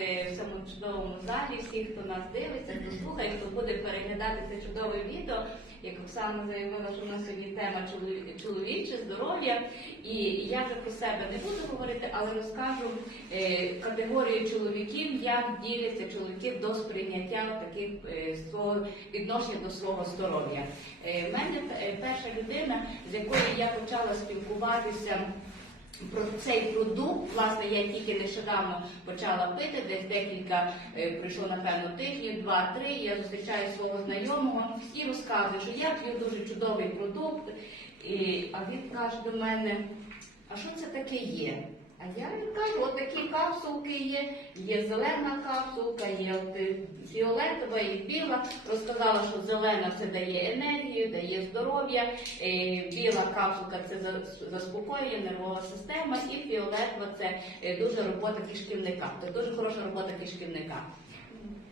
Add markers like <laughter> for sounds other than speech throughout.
в цьому чудовому залі, всі, хто нас дивиться, хто слухає, хто буде переглядати це чудове відео. Як Оксана заявила, що в нас сьогодні тема чолові- чоловіче здоров'я. І я вже про себе не буду говорити, але розкажу е, категорію чоловіків, як діляться чоловіки до сприйняття таких е, свого відношення до свого здоров'я. Е, в мене перша людина, з якою я почала спілкуватися. Про цей продукт, власне, я тільки нещодавно почала пити, десь декілька е, пройшло, напевно, тижнів, два-три. Я зустрічаю свого знайомого і розказую, що я п'ю дуже чудовий продукт. І, а він каже до мене, а що це таке є? А я кажу, от такі капсулки є, є зелена капсулка, є е, фіолетова і біла. Розказала, що зелена це дає енергію, дає здоров'я, е, біла капсулка це за- заспокоює нервова система, і фіолетова це е, дуже робота кишківника. Це дуже хороша робота кишківника.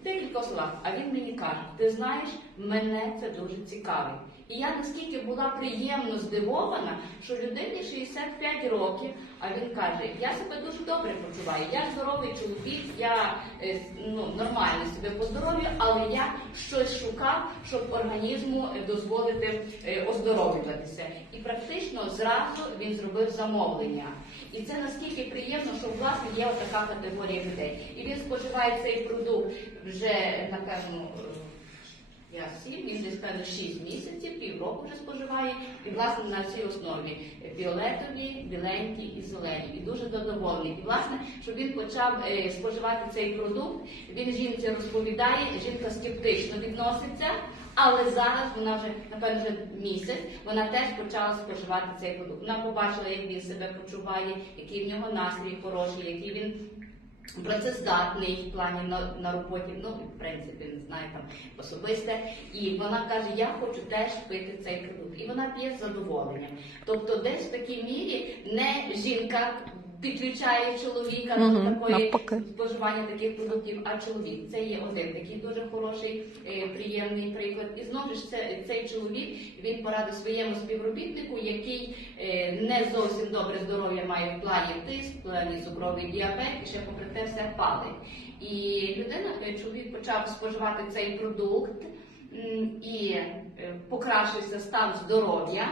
Декілька слов. А він мені каже: ти знаєш, мене це дуже цікавить. І я наскільки була приємно здивована, що людині 65 років, а він каже: я себе дуже добре почуваю, я здоровий чоловік, я е, ну, нормально себе по здоров'ю, але я щось шукав, щоб організму дозволити е, оздоровлюватися. І практично зразу він зробив замовлення. І це наскільки приємно, що власне є така категорія людей. І він споживає цей продукт вже напевно. Я сім, він десь певно 6 місяців, півроку вже споживає, і власне на цій основі фіолетові, біленькі і зелені. І дуже задоволений. І власне, щоб він почав е, споживати цей продукт, він жінці розповідає, жінка скептично відноситься. Але зараз вона вже напевно вже місяць, вона теж почала споживати цей продукт. Вона побачила, як він себе почуває, який в нього настрій хороший, який він працездатний в плані на, на роботі, ну в принципі, не знаю там особисте. І вона каже: Я хочу теж пити цей продукт. І вона п'є з задоволенням. Тобто, десь в такій мірі не жінка. Підключає чоловіка Мгм, до такої навпаки. споживання таких продуктів, а чоловік це є один такий дуже хороший, е, приємний приклад. І знову ж це цей чоловік він порадив своєму співробітнику, який е, не зовсім добре здоров'я має в плані тиск, в плані цукровий діабет, і ще попри те все палить. І людина, е, чоловік почав споживати цей продукт м, і е, покращився стан здоров'я.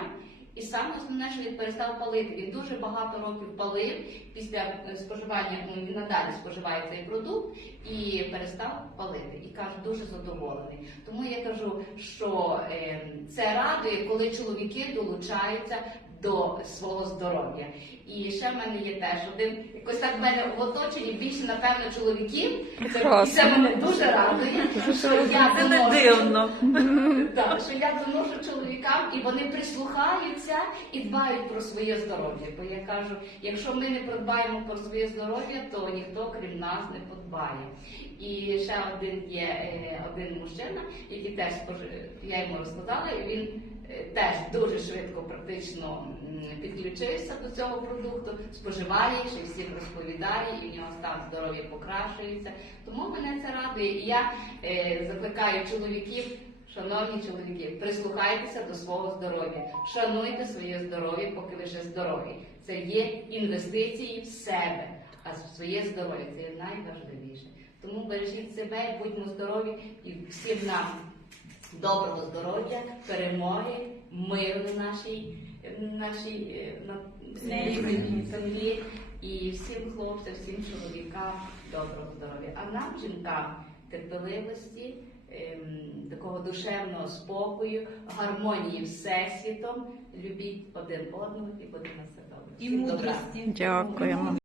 І саме основне, що він перестав палити. Він дуже багато років палив після е, споживання, ну, він надалі споживає цей продукт і перестав палити. І каже, дуже задоволений. Тому я кажу, що е, це радує, коли чоловіки долучаються до свого здоров'я. І ще в мене є теж один, якось так в мене в оточенні більше, напевно, чоловіків. Це, Прекрасно. це мене дуже радує, що я Це не дивно. <laughs> так, що я доношу чоловікам, і вони прислухаються і дбають про своє здоров'я. Бо я кажу, якщо ми не подбаємо про своє здоров'я, то ніхто крім нас не подбає. І ще один є е, один мужчина, який теж я йому розказала, і він теж дуже швидко практично підключився до цього продукту, споживає, ще й всім розповідає, і в нього стан здоров'я покращується. Тому мене це радує. І я е, закликаю чоловіків. Шановні чоловіки, прислухайтеся до свого здоров'я, шануйте своє здоров'я, поки ви ще здорові. Це є інвестиції в себе, а своє здоров'я це є найважливіше. Тому бережіть себе, будьмо здорові і всім нам доброго здоров'я, перемоги, миру на нашій, нашій е, на, Землі. землі. І всім хлопцям, всім чоловікам доброго здоров'я. А нам, жінкам, терпеливості, ем, такого душевного спокою, гармонії всесвітом. Любіть один одного і буде на все добре. І мудрості. Дякуємо.